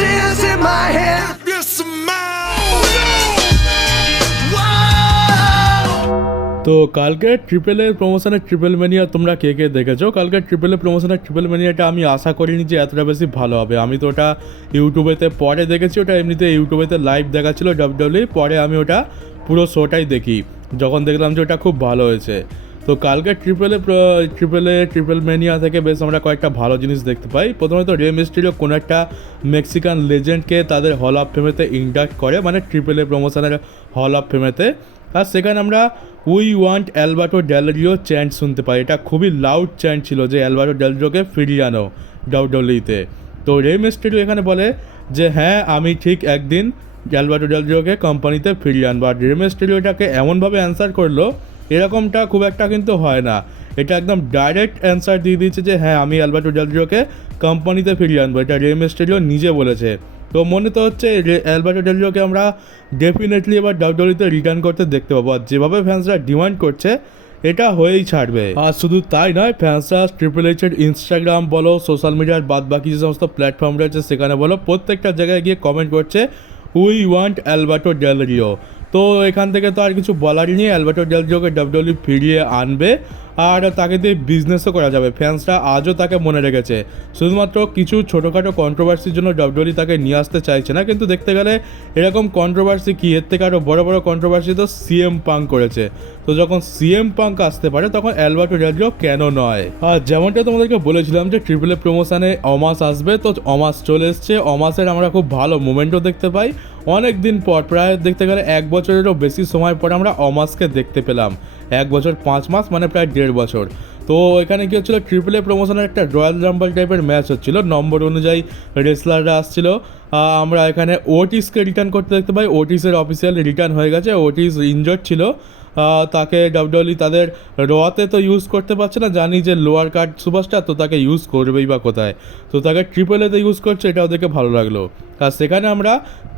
voices in my head. তো কালকে triple এর প্রমোশনের ট্রিপল ম্যানিয়া তোমরা কে কে দেখেছো? কালকে ট্রিপল এর প্রমোশনের ট্রিপল ম্যানিয়াটা আমি আশা করিনি যে এতটা বেশি ভালো হবে। আমি তো ওটা ইউটিউবেতে পরে দেখেছি, ওটা এমনিতে ইউটিউবেতে লাইভ দেখাচ্ছিল ডাব্লিউডাব্লিউ, পরে আমি ওটা পুরো শোটাই দেখি, যখন দেখলাম যে ওটা খুব ভালো হয়েছে। তো কালকে ট্রিপল ম্যানিয়া থেকে বেশ আমরা কয়েকটা ভালো জিনিস দেখতে পাই। প্রথমত রে মিস্টেরিও কোনো একটা মেক্সিকান লেজেন্ডকে তাদের হল অফ ফেমেতে ইন্ডাক্ট করে, মানে ট্রিপল এ প্রমোশনের হল অফ ফেমেতে। আর সেখানে আমরা we want Alberto del Rio chant শুনতে পাই। এটা খুবই লাউড চ্যান্ট ছিল যে অ্যালবার্টো ডেল রিওকে ফিরিয়ে আনো ডাব্লিউডাব্লিউইতে। তো রে মিস্টেরিও এখানে বলে যে হ্যাঁ আমি ঠিক একদিন অ্যালবার্টো ডেল রিওকে কোম্পানিতে ফিরিয়ে আনবো। আর রে মিস্টেরিও এটাকে এমনভাবে অ্যান্সার করলো, এরকমটা খুব একটা কিন্তু হয় না। এটা একদম ডাইরেক্ট অ্যান্সার দিয়ে দিয়েছে যে হ্যাঁ আমি অ্যালবার্টো ডেল রিওকে কোম্পানিতে ফিরিয়ে আনবো, এটা রে মিস্টেরিও নিজে বলেছে। তো মনে তো হচ্ছে অ্যালবার্টো ডেল রিওকে আমরা ডেফিনেটলি এবার ডাব্লিউডাব্লিউতে রিটার্ন করতে দেখতে পাবো। আর যেভাবে ফ্যান্সরা ডিমান্ড করছে এটা হয়েই ছাড়বে। আর শুধু তাই নয়, ফ্যান্সরা ট্রিপল এইচের ইনস্টাগ্রাম বলো, সোশ্যাল মিডিয়ার বাদ বাকি যে সমস্ত প্ল্যাটফর্ম রয়েছে সেখানে বলো, প্রত্যেকটা জায়গায় গিয়ে কমেন্ট করছে we want Alberto del Rio. তো এখান থেকে তো আর কিছু বলারই নেই, অ্যালবার্টো ডেল রিওকে ডাব্লিউডাব্লিউ ফিরিয়ে আনবে আর তাকে দিয়ে বিজনেসও করা যাবে। ফ্যান্সরা আজও তাকে মনে রেখেছে, শুধুমাত্র কিছু ছোটোখাটো কন্ট্রোভার্সির জন্য ডাব্লিউডাব্লিউ তাকে নিয়ে আসতে চাইছে না। কিন্তু দেখতে গেলে এরকম কন্ট্রোভার্সি কি, এর থেকে আরও বড় বড় কন্ট্রোভার্সি তো সিএম পাঙ্ক করেছে। তো যখন সিএম পাঙ্ক আসতে পারে তখন অ্যালবার্টো ডেল রিও কেন নয়? আর যেমনটা তোমাদেরকে বলেছিলাম যে ট্রিপল এ প্রমোশনে অমাস আসবে, তো অমাস চলে এসছে। অমাসের আমরা খুব ভালো মোমেন্টও দেখতে পাই অনেক দিন পর, প্রায় দেখতে গেলে 1 বছরেরও বেশি সময় পর আমরা অমাসকে দেখতে পেলাম। 1 বছর 5 মাস মানে প্রায় 1.5 বছর। তো এখানে কি হচ্ছিলো, ট্রিপল এ প্রমোশনের একটা রয়্যাল রাম্বল টাইপের ম্যাচ হচ্ছিল, নম্বর অনুযায়ী রেসলাররা আসছিল। আমরা এখানে ওটিসকে রিটার্ন করতে দেখতে পাই। ওটিসের অফিসিয়ালি রিটার্ন হয়ে গেছে। ওটিস ইনজোর্ড ছিল, তাকে ডাব্লিউডাব্লিউ তাদের রতে তো ইউজ করতে পারছে না, জানি যে লোয়ার কার্ড সুপারস্টার, তো তাকে ইউজ করবেই বা কোথায়, তো তাকে ট্রিপল এতে ইউজ করছে, এটাও দেখে ভালো লাগলো। আর সেখানে আমরা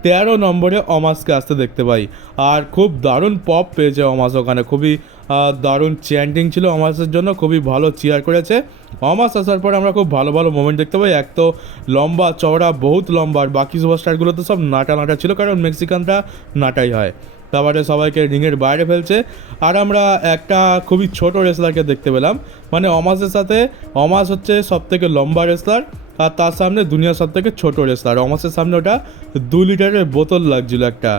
13 নম্বরে অমাসকে আসতে দেখতে পাই। আর খুব দারুণ পপ পেয়েছে অমাস, ওখানে খুবই দারুণ চ্যান্টিং ছিল অমাসের জন্য, খুবই ভালো চিয়ার করেছে। অমাস আসার পর আমরা খুব ভালো ভালো মোমেন্ট দেখতে পাই। এক তো লম্বা চওড়া, বহুত লম্বা, আর বাকি সুপারস্টারগুলো তো সব নাটা নাটা ছিল, কারণ মেক্সিকানরা নাটাই হয়। তারপরে সবাইকে রিংয়ের বাইরে ফেলছে। আর আমরা একটা খুবই ছোট রেসলারকে দেখতে পেলাম, মানে অমাসের সাথে অমাস হচ্ছে সবথেকে লম্বা রেসলার, আর তার সামনে দুনিয়ার সবথেকে ছোট রেসলার। অমাসের সামনে ওটা 2 লিটারের বোতল লাগছিল একটা।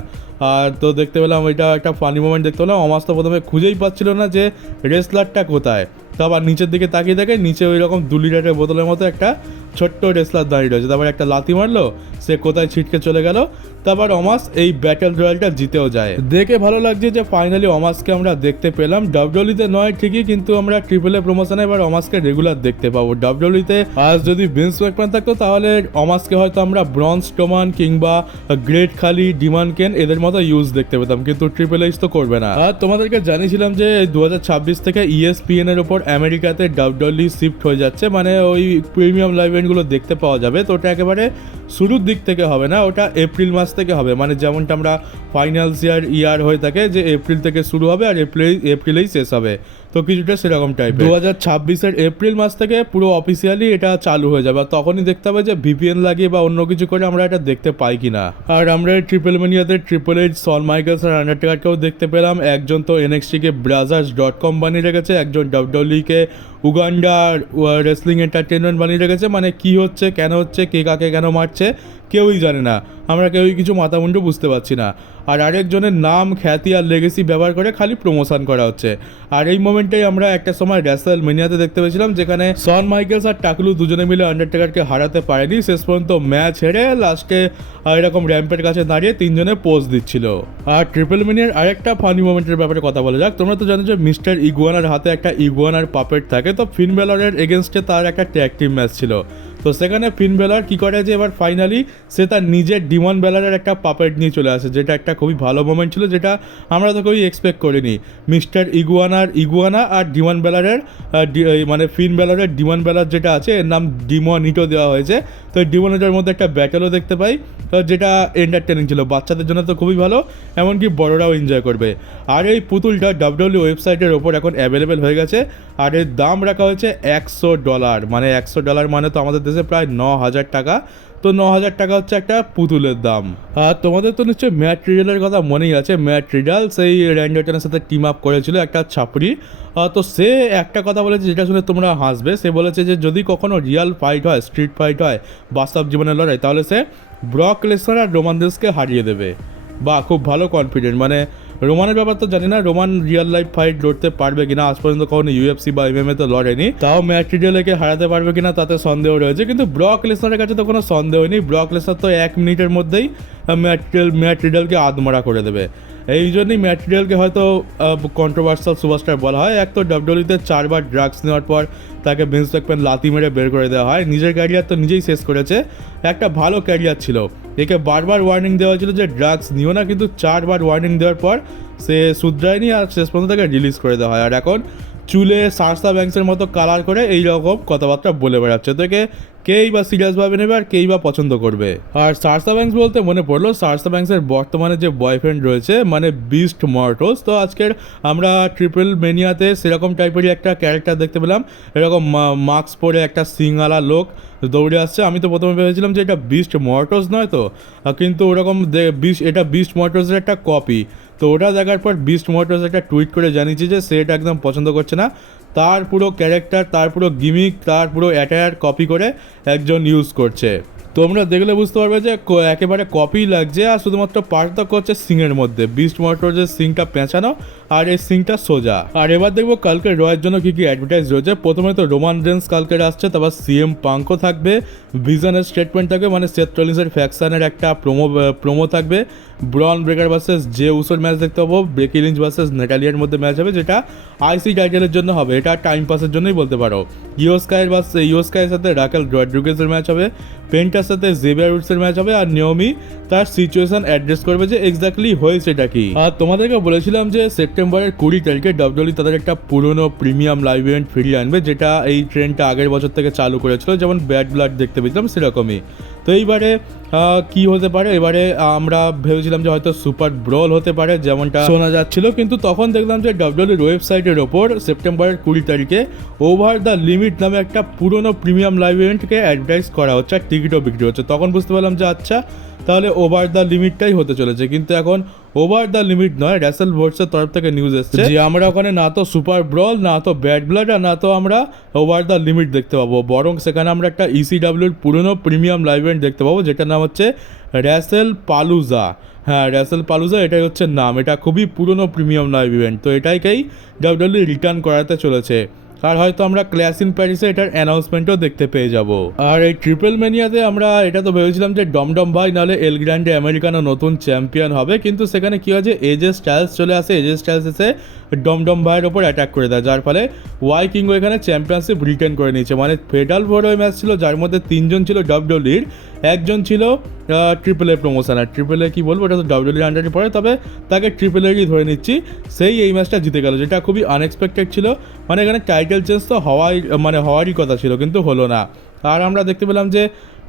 আর তো দেখতে পেলাম এটা একটা ফানি মোমেন্ট দেখতে পেলাম। অমাস তো প্রথমে খুঁজেই পাচ্ছিল না যে রেসলারটা কোথায়, তো আবার নিচের দিকে তাকিয়ে দেখে নিচে ওই রকম 2 লিটারের বোতলের মতো একটা ছোট্ট রেসলার দাঁড়িয়ে রয়েছে। তারপর একটা লাথি মারলো, সে কোথায় ছিটকে চলে গেল। তারপর অমাস এই ব্যাটেল রয়্যালটা জিতেও যায়। দেখে ভালো লাগছে যে ফাইনালি অমাসকে আমরা দেখতে পেলাম। ডাব্লিউডাব্লিউতে নয় ঠিকই, কিন্তু আমরা ট্রিপল এ প্রমোশনে এবার অমাসকে রেগুলার দেখতে পাবো। ডাব্লিউডাব্লিউতে আজ যদি ভিন্স ম্যাকম্যান থাকতো তাহলে অমাসকে হয়তো আমরা ব্রন স্ট্রোমান কিংবা গ্রেট খালি, ডিমান কেন এদের মতো ইউজ দেখতে পেতাম, কিন্তু ট্রিপল এইচ তো করবে না। আর তোমাদেরকে জানিয়েছিলাম যে 2026 থেকে ESPN এর ওপর আমেরিকাতে ডাব্লিউডাব্লিউ শিফট হয়ে যাচ্ছে, মানে ওই প্রিমিয়াম লাইভ ইভেন্টগুলো দেখতে পাওয়া যাবে। তো ওটা একেবারে শুরুর দিক থেকে হবে না, ওটা এপ্রিল মাস থেকে হবে, মানে যেমনটা আমরা ফাইনান্সিয়াল ইয়ার হয়ে থাকে যে এপ্রিল থেকে শুরু হবে আর এপ্রিলেই শেষ হবে। তো কিছুটা সেরকম টাইপের 2026-এর এপ্রিল মাস থেকে পুরো অফিসিয়ালি এটা চালু হয়ে যাবে। তখনই দেখতে হবে যে VPN লাগিয়ে বা অন্য কিছু করে আমরা এটা দেখতে পাই কিনা। আর আমরা ট্রিপল ম্যানিয়াতে ট্রিপল এইচ, শন মাইকেলস আর আন্ডারটেকারকেও দেখতে পেলাম। একজন তো NXT-কে ব্রাজার্স.com বানিয়ে রেখেছে, একজন WWE-কে উগান্ডা রেসলিং এন্টারটেনমেন্ট বানিয়ে রেখেছে। মানে কি হচ্ছে, কেন হচ্ছে, কে কাকে কেন মারছে কেউই জানে না, আমরা কেউই কিছু মাথামুন্ডু বুঝতে পারছি না। আর আরেকজনের নাম, খ্যাতি আর লেগেসি ব্যবহার করে খালি প্রমোশন করা হচ্ছে। আর এই মোমেন্টেই আমরা একটা সময় রেসলম্যানিয়াতে দেখতে পেয়েছিলাম, যেখানে শন মাইকেলস আর টাকলু দুজনে মিলে আন্ডারটেকারকে হারাতে পারেনি। শেষ পর্যন্ত ম্যাচ হেরে লাস্টে এরকম র্যাম্পের কাছে দাঁড়িয়ে তিনজনে পোজ দিচ্ছিল। আর ট্রিপল ম্যানিয়ার আরেকটা ফানি মোমেন্টের ব্যাপারে কথা বলা যাক। তোমরা তো জানো যে মিস্টার ইগুয়ানার হাতে একটা ইগুয়ানার পাপেট থাকে, তো ফিন বেলরের এগেনস্টে তার একটা ট্যাগ টিম ম্যাচ ছিল। তো সেখানে ফিন বেলার কী করে যে এবার ফাইনালি সে তার নিজের ডিমন বেলারের একটা পাপেট নিয়ে চলে আসে, যেটা একটা খুবই ভালো মোমেন্ট ছিল, যেটা আমরা তো কেউই এক্সপেক্ট করিনি। মিস্টার ইগুয়ানা আর ডিমন বেলারের মানে ফিন বেলারের ডিমন বেলার যেটা আছে এর নাম ডিমনিটো দেওয়া হয়েছে। তো ডিমনিটোর মধ্যে একটা ব্যাটেলও দেখতে পাই, তো যেটা এন্টারটেনিং ছিল, বাচ্চাদের জন্য তো খুবই ভালো, এমনকি বড়রাও এনজয় করবে। আর এই পুতুলটা ডাব্লিউডাব্লিউ ওয়েবসাইটের ওপর এখন অ্যাভেলেবেল হয়ে গেছে, আর এর দাম রাখা হয়েছে $100, মানে $100 মানে তো আমাদের দেশে প্রায় 9,000 টাকা। তো 9,000 টাকা হচ্ছে একটা পুতুলের দাম। আর তোমাদের তো নিশ্চয়ই ম্যাট রিডালের কথা মনেই আছে। ম্যাট রিডাল সেই র্যান্ডি অর্টনের সাথে টিম আপ করেছিল একটা ছাপড়ি। তো সে একটা কথা বলেছে যেটা শুনে তোমরা হাসবে। সে বলেছে যে যদি কখনো রিয়াল ফাইট হয়, স্ট্রিট ফাইট হয়, বাস্তব জীবনের লড়াই, তাহলে সে ব্রক লেসনার আর রোমান রেন্সকে হারিয়ে দেবে। বা খুব ভালো কনফিডেন্ট। মানে রোমানের ব্যাপার তো জানি না রোমান রিয়েল লাইফ ফাইট লড়তে পারবে কিনা, আজ পর্যন্ত কখনো ইউএফসি বা এমএমএ তো লড়েনি, তাও ম্যাট রিডেলকে হারাতে পারবে কিনা তাতে সন্দেহ রয়েছে। কিন্তু ব্রক লেসনারের কাছে তো কোনো সন্দেহ নেই, ব্রক লেসনার তো 1 মিনিটের মধ্যেই ম্যাট রিডেলকে আধমরা করে দেবে। এই জন্যই ম্যাট রিডেলকে হয়তো কন্ট্রোভার্সাল সুপারস্টার বলা হয়। এক তো ডাব্লিউডব্লিউইতে 4 বার ড্রাগস নেওয়ার পর তাকে ভিন্স ম্যাকম্যান লাথি মেরে বের করে দেওয়া হয়। নিজের ক্যারিয়ার তো নিজেই শেষ করেছে, একটা ভালো ক্যারিয়ার ছিল। একে বারবার ওয়ার্নিং দেওয়া হয়েছিল যে ড্রাগস নিও না, কিন্তু 4 বার ওয়ার্নিং দেওয়ার পর সে শুধরায়নি আর শেষ পর্যন্ত তাকে রিলিজ করে দেওয়া হয়। আর এখন চুলে সারসা ব্যাংকসের মতো কালার করে এই রকম কথাবার্তা বলে বেড়াচ্ছে। তো কেই বা সিরিয়াসভাবে নেবে আর কেই বা পছন্দ করবে। আর সারসা ব্যাংকস বলতে মনে পড়লো, সারসা ব্যাংকসের বর্তমানে যে বয়ফ্রেন্ড রয়েছে মানে বিস্ট মর্টস। তো আজকের আমরা ট্রিপল মেনিয়াতে সেরকম টাইপেরই একটা ক্যারেক্টার দেখতে পেলাম, এরকম মাস্ক পরে একটা সিংওয়ালা লোক দৌড়ে আসছে। আমি তো প্রথমে ভেবেছিলাম যে এটা বিস্ট মর্টস নয় তো, কিন্তু ওরকম এটা বিস্ট মর্টসের একটা কপি। তো ওটা দেখার পর বিস্ট মর্টস একটা টুইট করে জানিয়েছে যে সে এটা একদম পছন্দ করছে না, তার পুরো ক্যারেক্টার, তার পুরো গিমিক, তার পুরো অ্যাটায়ার কপি করে একজন ইউজ করছে। তোমরা দেখলে বুঝতে পারবে যে একেবারে কপি লাগছে। আর শুধুমাত্র পার্থক্য হচ্ছে সিংয়ের মধ্যে, বিস্ট মর্টসের সিংটা পেঁচানো আর এই সিংটা সোজা। আর এবার দেখবো কালকে রয়ের জন্য কী কী অ্যাডভার্টাইজ রয়েছে। প্রথমে তো রোমান রেন্স কালকে আসছে, তারপর সিএম পাঙ্কও থাকবে, ভিজনের স্টেটমেন্ট থাকবে, মানে সেথ রলিন্সের ফ্যাকশনের একটা প্রোমো থাকবে, ব্রন ব্রেকার ভার্সেস জে উসোর ম্যাচ দেখতে পাবো, বেকি লিঞ্চ ভার্সেস নেটালিয়ার মধ্যে ম্যাচ হবে, যেটা আইসি টাইটেলের জন্য হবে, এটা টাইম পাসের জন্যই বলতে পারো। ইওস্কাইয়ের সাথে রাকেল রড্রিগেজের ম্যাচ হবে, পেন্টার সাথে জেভিয়ার উডসের ম্যাচ হবে, আর নিয়মি তার সিচুয়েশন অ্যাড্রেস করবে যে এক্স্যাক্টলি হয়েছে এটা কি। আর তোমাদেরকে বলেছিলাম যে সেপ্টেম্বরের 20 তারিখে ডাব্লিউডব্লিউই তাদের একটা পুরনো প্রিমিয়াম লাইভ ইভেন্ট ফিরিয়ে আনবে, যেটা এই ট্রেন্ডটা আগের বছর থেকে চালু করেছিল, যেমন ব্যাড ব্লাড দেখতে পেয়েছিলাম সেরকমই। তো এইবারে কি হতে পারে, এবারে আমরা ভেবেছিলাম যে হয়তো সুপার ব্রল হতে পারে যেমনটা শোনা যাচ্ছিল, কিন্তু তখন দেখলাম যে ডাব্লিউডব্লিউর ওয়েবসাইটের ওপর সেপ্টেম্বরের 20 তারিখে ওভার দ্য লিমিট নামে একটা পুরনো প্রিমিয়াম লাইভ ইভেন্টকে অ্যাডভার্টাইজ করা হচ্ছে আর টিকিটও বিক্রি হচ্ছে। তখন বুঝতে পারলাম যে আচ্ছা তাহলে ওভার দ্য লিমিটটাই হতে চলেছে। কিন্তু এখন ওভার দ্য লিমিট নয়, র্যাসেল ভোর্টসের তরফ থেকে নিউজ এসছে যে আমরা ওখানে না তো সুপার ব্রল, না তো ব্যাড ব্লাড, আর না তো আমরা ওভার দ্য লিমিট দেখতে পাবো, বরং সেখানে আমরা একটা ইসিডাব্লিউর পুরনো প্রিমিয়াম লাইভ ইভেন্ট দেখতে পাবো, যেটার নাম হচ্ছে র্যাসেল পালুজা। হ্যাঁ, র্যাসেল পালুজা এটাই হচ্ছে নাম। এটা খুবই পুরনো প্রিমিয়াম লাইভ ইভেন্ট, তো এটাকেই ডাব্লিউডব্লিউ রিটার্ন করাতে চলেছে। আর হয়তো আমরা ক্ল্যাশ ইন প্যারিসে এটার অ্যানাউন্সমেন্টও দেখতে পেয়ে যাব। আর এই ট্রিপল ম্যানিয়াতে আমরা এটা তো ভেবেছিলাম যে ডমডম ভাই নাহলে এল গ্র্যান্ডে আমেরিকানো নতুন চ্যাম্পিয়ন হবে, কিন্তু সেখানে কী হয়েছে, এজে স্টাইলস চলে আসে, এজে স্টাইলস এসে ডমডম ভাইয়ের ওপর অ্যাটাক করে দেয়, যার ফলে ওয়াই কিংও এখানে চ্যাম্পিয়নশিপ রিটেন করে নিয়েছে। মানে ফেডাল ফোর ওয়ে ম্যাচ ছিল, যার মধ্যে 3 জন ছিল ডাব্লিউডব্লিউর, একজন ছিল ট্রিপল এ প্রমোশন। আর ট্রিপল এ কী বলবো, এটা তো ডাব্লিউডব্লিউর আন্ডারে পড়ে, তবে তাকে ট্রিপল এরই ধরে নিচ্ছি, সেই এই ম্যাচটা জিতে গেল, যেটা খুবই আনএক্সপেক্টেড ছিল। মানে এখানে টাইটেল চেঞ্জ তো হওয়ারই কথা ছিল, কিন্তু হলো না। আর আমরা দেখতে পেলাম যে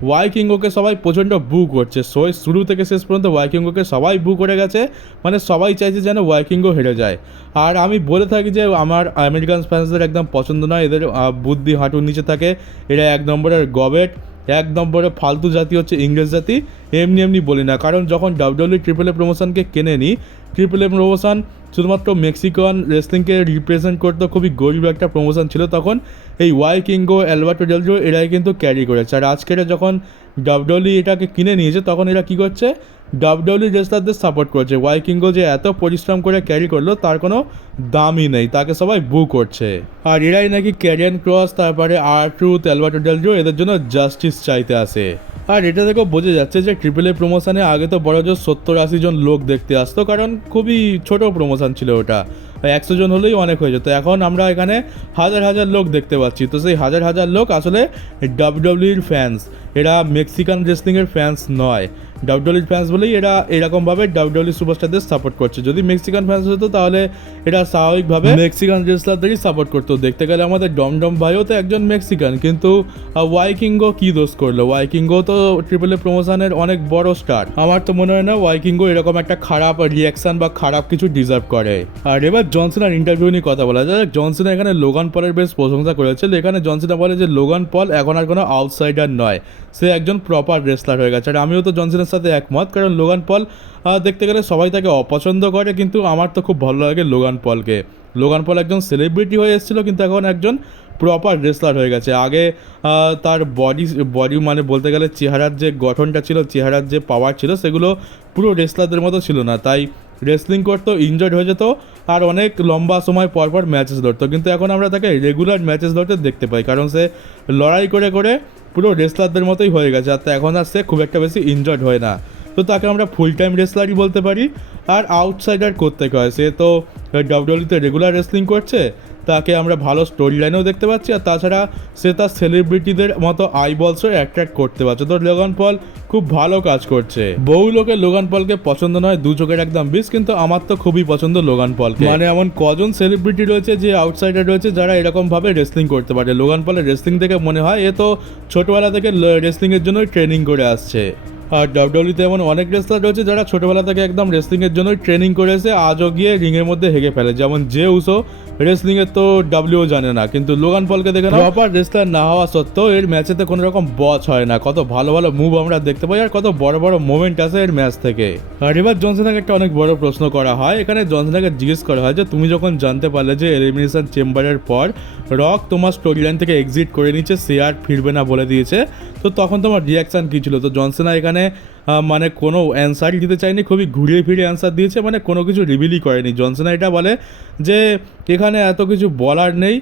ওয়াই কিংওকে সবাই প্রচণ্ড বু করছে, শুরু থেকে শেষ পর্যন্ত ওয়াই কিংওকে সবাই বু করে গেছে, মানে সবাই চাইছে যেন ওয়াই কিংও হেরে যায়। আর আমি বলে থাকি যে আমার আমেরিকান ফ্যান্সদের একদম পছন্দ নয়, এদের বুদ্ধি হাঁটুর নিচে থাকে, এরা 1 নম্বরের গবেট, 1 নম্বরে ফালতু জাতি হচ্ছে ইংরেজ জাতি। এমনি বলি না, কারণ যখন ডাব্লিউডব্লিউ ট্রিপল এ প্রমোশনকে কেনে নি, ট্রিপল এ প্রমোশন শুধুমাত্র মেক্সিকান রেসলিংকে রিপ্রেজেন্ট করতে খুবই গরিব একটা প্রমোশন ছিল, তখন এই ওয়াই কিংগো, অ্যালবার্টো ডেল রিও এরাই কিন্তু ক্যারি করেছে। আর আজকের যখন ডাব্লিউডব্লিউ এটাকে কিনে নিয়েছে, তখন এরা কী করছে, ডাব্লিউডব্লিউ রেসলারদের সাপোর্ট করছে। ওয়াই কিংগো যে এত পরিশ্রম করে ক্যারি করলো তার কোনো দামই নেই, তাকে সবাই বু করছে। আর এরাই নাকি ক্যারিয়ান ক্রস, তারপরে আর-ট্রুথ, অ্যালবার্টো ডেল রিও, এদের জন্য জাস্টিস চাইতে আসে। আর এটা দেখো বোঝা যাচ্ছে যে ট্রিপল এ প্রমোশনে আগে তো বড় জোর 70-80 জন লোক দেখতে আসতো, কারণ খুবই ছোট প্রমোশন ছিল ওটা, 100 জন হলেই অনেক হয়ে যেত। এখন আমরা এখানে হাজার লোক দেখতে পাচ্ছি। তো সেই হাজার লোক আসলে ডাব্লিউডব্লিউর ফ্যান্স, এরা মেক্সিকান রেসলিংয়ের ফ্যান্স নয়, ডাব্লিউডব্লিউই ফ্যান্স বলেই এরা এরকমভাবে ডাব্লিউডব্লিউই সুপারস্টারদের সাপোর্ট করছে। যদি মেক্সিকান ফ্যান্স হতো তাহলে এটা স্বাভাবিকভাবে মেক্সিকান রেসলারদেরই সাপোর্ট করতো। দেখতে গেলে আমাদের ডমডম ভাইও তো একজন মেক্সিকান, কিন্তু ওয়াইকিঙ্গো কী দোষ করলো? ওয়াইকিঙ্গো তো ট্রিপল এ প্রমোশনের অনেক বড় স্টার। আমার তো মনে হয় না ওয়াইকিঙ্গো এরকম একটা খারাপ রিয়াকশন বা খারাপ কিছু ডিজার্ভ করে। আর এবার জন সিনার ইন্টারভিউ নিয়ে কথা বলা যায়। জন সিনা এখানে লোগান পলের বেশ প্রশংসা করেছে। এখানে জন সিনা বলে যে লোগান পল এখন আর কোনো আউটসাইডার নয়, সে একজন প্রপার রেসলার হয়ে গেছে। আর আমিও তো জন সিনার সাথে একমত, কারণ লোগান পল দেখতে গেলে সবাই তাকে অপছন্দ করে, কিন্তু আমার তো খুব ভালো লাগে লোগান পলকে। লোগান পল একজন সেলিব্রিটি হয়ে এসেছিলো, কিন্তু এখন একজন প্রপার রেসলার হয়ে গেছে। আগে তার বডি মানে বলতে গেলে চেহারার যে গঠনটা ছিল, চেহারার যে পাওয়ার ছিল, সেগুলো পুরো রেসলারদের মতো ছিল না। তাই রেসলিং করতো, ইনজয়েড হয়ে যেত, আর অনেক লম্বা সময় পর পর ম্যাচেস লড়তো। কিন্তু এখন আমরা তাকে রেগুলার ম্যাচেস লড়তে দেখতে পাই, কারণ সে লড়াই করে করে পুরো রেসলারদের মতোই হয়ে গেছে। আর এখন আর সে খুব একটা বেশি ইনজয়েড হয় না, তো তাকে আমরা ফুল টাইম রেসলারই বলতে পারি। আর আউটসাইডার করতে হয়, সে তো ডাব্লিউডব্লিউতে রেগুলার রেসলিং করছে, তাকে আমরা ভালো স্টোরি লাইনেও দেখতে পাচ্ছি। আর তাছাড়া সে তার সেলিব্রিটিদের মতো আইবলসও অ্যাট্রাক্ট করতে পারছে। তো লোগান পল খুব ভালো কাজ করছে। বহু লোকের লোগান পলকে পছন্দ নয়, দু চোখের একদম বিষ, কিন্তু আমার তো খুবই পছন্দ লোগান পলকে। মানে এমন কজন সেলিব্রিটি রয়েছে, যে আউটসাইডার রয়েছে, যারা এরকমভাবে রেসলিং করতে পারে। লোগান পলের রেসলিং থেকে মনে হয় এ তো ছোটোবেলা থেকে রেসলিংয়ের জন্যই ট্রেনিং করে আসছে। আর ডাব্লিউডব্লিউতে এমন অনেক রেসলার রয়েছে যারা ছোটোবেলা থেকে একদম রেসলিংয়ের জন্যই ট্রেনিং করেছে, আজও গিয়ে রিংয়ের মধ্যে হেগে ফেলে। যেমন জে উসো রেসলিংয়ের তো ডাব্লিউও জানে না, কিন্তু লোগান পলকে দেখে না, প্রপার রেসলার না হওয়া সত্ত্বেও এর ম্যাচেতে কোনো রকম বচ হয় না। কত ভালো ভালো মুভ আমরা দেখতে পাই, আর কত বড় বড় মোমেন্ট আছে এর ম্যাচ থেকে। আর এবার জন সিনাকে একটা অনেক বড় প্রশ্ন করা হয়। এখানে জন সিনাকে জিজ্ঞেস করা হয় যে তুমি যখন জানতে পারলে যে এলিমিনেশন চেম্বারের পর রক তোমার স্টোরি লাইন থেকে এক্সিট করে নিচ্ছে, সে আর ফিরবে না বলে দিয়েছে, তো তখন তোমার রিয়াকশান কী ছিল? তো জন সিনা এখানে মানে কোনো অ্যান্সারই দিতে চায়নি, খুবই ঘুরিয়ে ফিরিয়ে অ্যান্সার দিয়েছে, মানে কোনো কিছু রিভিলই করেনি। জন সিনা এটা বলে যে এখানে এত কিছু বলার নেই,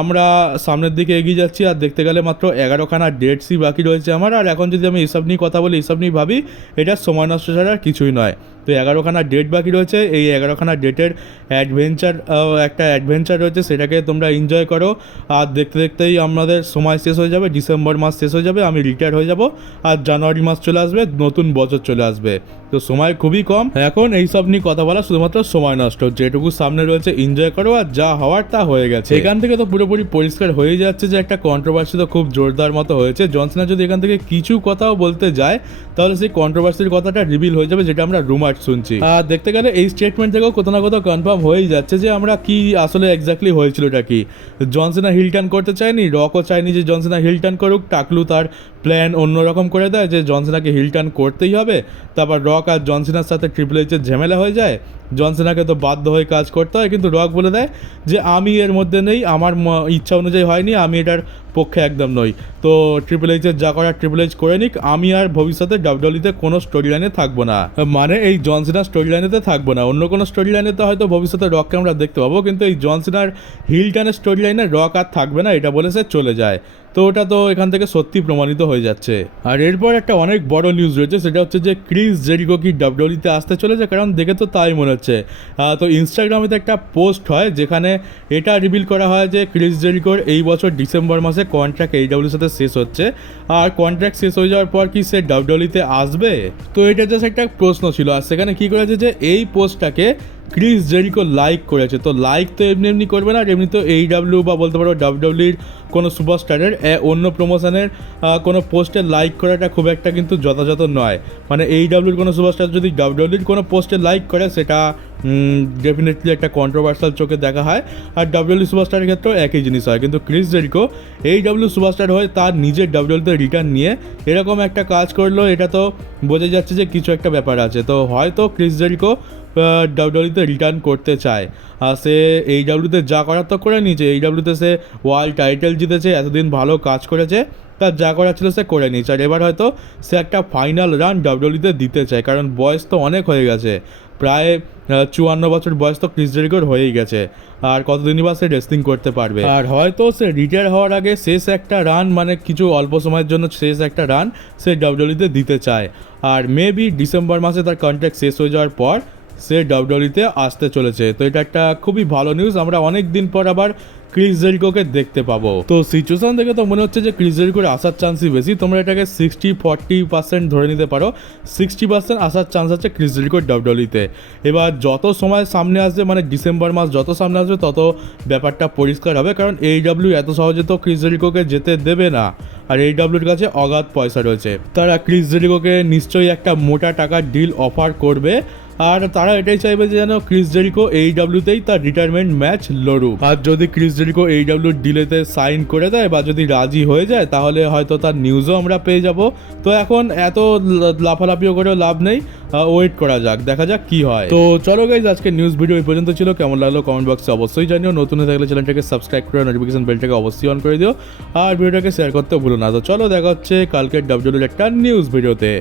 আমরা সামনের দিকে এগিয়ে যাচ্ছি, আর দেখতে গেলে মাত্র 11খানা ডেটসই বাকি রয়েছে আমার। আর এখন যদি আমি এসব নিয়ে কথা বলি, এসব নিয়ে ভাবি, এটা সময় নষ্ট ছাড়া আর কিছুই নয়। তো 11খানা ডেট বাকি রয়েছে, এই 11খানা ডেটের একটা অ্যাডভেঞ্চার রয়েছে, সেটাকে তোমরা এনজয় করো। আর দেখতে দেখতেই আমাদের সময় শেষ হয়ে যাবে, ডিসেম্বর মাস শেষ হয়ে যাবে, আমি রিটায়ার হয়ে যাব, আর জানুয়ারি মাস চলে আসবে, নতুন বছর চলে আসবে। তো সময় খুবই কম এখন, এইসব নিয়ে কথা বলা শুধুমাত্র সময় নষ্ট। যেটুকু সামনে রয়েছে এনজয় করো, আর যা হওয়ার তা হয়ে গেছে। এখান থেকে তো পুরোপুরি পরিষ্কার হয়ে যাচ্ছে যে একটা কন্ট্রোভার্সি তো খুব জোরদার মতো হয়েছে। জন সিনা যদি এখান থেকে কিছু কথাও বলতে যায়, তাহলে সেই কন্ট্রোভার্সির কথাটা রিভিল হয়ে যাবে, যেটা আমরা রুমার শুনছি। আর দেখতে গেলে এই স্টেটমেন্ট থেকেও কোথাও না কোথাও কনফার্ম হয়েই যাচ্ছে যে আমরা কি আসলে এক্স্যাক্টলি হয়েছিলটা কি। জন সিনা হিল টার্ন করতে চায়নি, রকও চায়নি যে জন সিনা হিল টার্ন করুক। টাকলু তার প্ল্যান অন্যরকম করে দেয় যে জন সিনাকে হিল টার্ন করতেই হবে, তারপর রক আর জন সিনার সাথে ট্রিপল এইচের ঝামেলা হয়ে যায়, জন সিনাকে তো বাধ্য হয়ে কাজ করতে হয়। কিন্তু রক বলে দেয় যে আমি এর মধ্যে নেই, আমার ইচ্ছা অনুযায়ী হয়নি, আমি এটার পক্ষে একদম নই। তো ট্রিপল এইচের যা করার ট্রিপল এইচ করে নিক, আমি আর ভবিষ্যতে ডাব্লিউডব্লিউতে কোনো স্টোরি লাইনে থাকবো না, মানে এই জন সিনার স্টোরি লাইনেতে থাকবো না। অন্য কোনো স্টোরি লাইনেতে হয়তো ভবিষ্যতে রককে আমরা দেখতে পাবো, কিন্তু এই জন সিনার হিল টার্নের স্টোরি লাইনে রক আর থাকবে না, এটা বলে সে চলে যায়। তো ওটা তো এখান থেকে সত্যি প্রমাণিত হয়ে যাচ্ছে। আর এরপর একটা অনেক বড় নিউজ রয়েছে, সেটা হচ্ছে যে ক্রিস জেরিকো কি ডাব্লিউডব্লিউতে আসতে চলেছে, কারণ দেখে তো তাই মনে হচ্ছে। তো ইনস্টাগ্রামে তো একটা পোস্ট হয়, যেখানে এটা রিভিল করা হয় যে ক্রিস জেরিকোর এই বছর ডিসেম্বর মাসে কন্ট্রাক্ট এইডব্লিউর সাথে শেষ হচ্ছে। আর কন্ট্রাক্ট শেষ হয়ে যাওয়ার পর কি সে ডাব্লিউডব্লিউতে আসবে? তো এটা জাস্ট একটা প্রশ্ন ছিল। আর সেখানে কী করেছে যে এই পোস্টটাকে ক্রিস জেরিকো লাইক করেছে। তো লাইক তো এমনি এমনি করবে না, আর এমনি তো এইডব্লিউ বা বলতে পারো ডাব্লিউডব্লিউর কোনো সুপারস্টারের অন্য প্রমোশনের কোনো পোস্টে লাইক করাটা খুব একটা কিন্তু যথাযথ নয়। মানে এইডব্লিউর কোনো সুপারস্টার যদি ডাব্লিউডব্লিউর কোনো পোস্টে লাইক করে, সেটা ডেফিনেটলি একটা কন্ট্রোভার্সাল চোখে দেখা হয়। আর ডাব্লিউডব্লিউ সুপারস্টারের ক্ষেত্রেও একই জিনিস হয়। কিন্তু ক্রিস জেরিকো এইডব্লিউ সুপারস্টার হয়ে তার নিজের ডাব্লিউডব্লিউতে রিটার্ন নিয়ে এরকম একটা কাজ করলো, এটা তো বোঝা যাচ্ছে যে কিছু একটা ব্যাপার আছে। তো হয়তো ক্রিস জেরিকো ডাব্লিউডব্লিউতে রিটার্ন করতে চায়। আর সে এইডব্লিউতে যা করার তো করে নিয়েছে, এইডব্লিউতে সে ওয়ার্ল্ড টাইটেল জিতেছে, এতদিন ভালো কাজ করেছে, তার যা করার ছিল সে করে নিয়েছে। আর এবার হয়তো সে একটা ফাইনাল রান ডাব্লিউডব্লিউতে দিতে চায়, কারণ বয়স তো অনেক হয়ে গেছে, প্রায় 54 বছর বয়স তো ক্রিস জেরিকোর হয়েই গেছে। আর কতদিনই বা সে রেসলিং করতে পারবে। আর হয়তো সে রিটায়ার হওয়ার আগে শেষ একটা রান, মানে কিছু অল্প সময়ের জন্য শেষ একটা রান সে ডাব্লিউডব্লিউতে দিতে চায়। আর মেবি ডিসেম্বর মাসে তার কন্ট্রাক্ট শেষ হয়ে যাওয়ার পর সে ডাব্লিউডব্লিউতে আসতে চলেছে। তো এটা একটা খুবই ভালো নিউজ, আমরা অনেক দিন পর আবার ক্রিস জেরিকোকে দেখতে পাবো। তো সিচুয়েশন দেখে তো মনে হচ্ছে যে ক্রিস জেরিকোর আসার চান্সই বেশি। তোমরা এটাকে 60-40% ধরে নিতে পারো। 60% আসার চান্স আছে ক্রিস জেরিকোর ডাব্লিউডব্লিউতে। এবার যত সময় সামনে আসবে, মানে ডিসেম্বর মাস যত সামনে আসবে, তত ব্যাপারটা পরিষ্কার হবে। কারণ AEW এত সহজে তো ক্রিস জেরিকোকে যেতে দেবে না, আর AEWর কাছে অগাধ পয়সা রয়েছে। তারা ক্রিস জেরিকোকে নিশ্চয়ই একটা মোটা টাকার ডিল অফার করবে, আর তারা এটাই চাইবে যে যেন ক্রিস জেরিকো AEWতেই তার রিটায়ারমেন্ট ম্যাচ লড়ুক। আর যদি ক্রিস জেরিকো AEWর ডিলেতে সাইন করে দেয় বা যদি রাজি হয়ে যায়, তাহলে হয়তো তার নিউজও আমরা পেয়ে যাব। তো এখন এত লাফালাফিও করেও লাভ নেই, ওয়েট করা যাক, দেখা যাক কি হয়। তো চলো গাইজ, আজকে নিউজ ভিডিও এই পর্যন্ত ছিল। কেমন লাগলো কমেন্ট বক্সে অবশ্যই জানিও। নতুন হয়ে থাকলে চ্যানেলটাকে সাবস্ক্রাইব করে নোটিফিকেশন বেলটাকে অবশ্যই অন করে দিও, আর ভিডিওটাকে শেয়ার করতে ভুলো না। তো চলো, দেখা হচ্ছে কালকের ডাব্লিউডব্লিউর একটা নিউজ ভিডিওতে।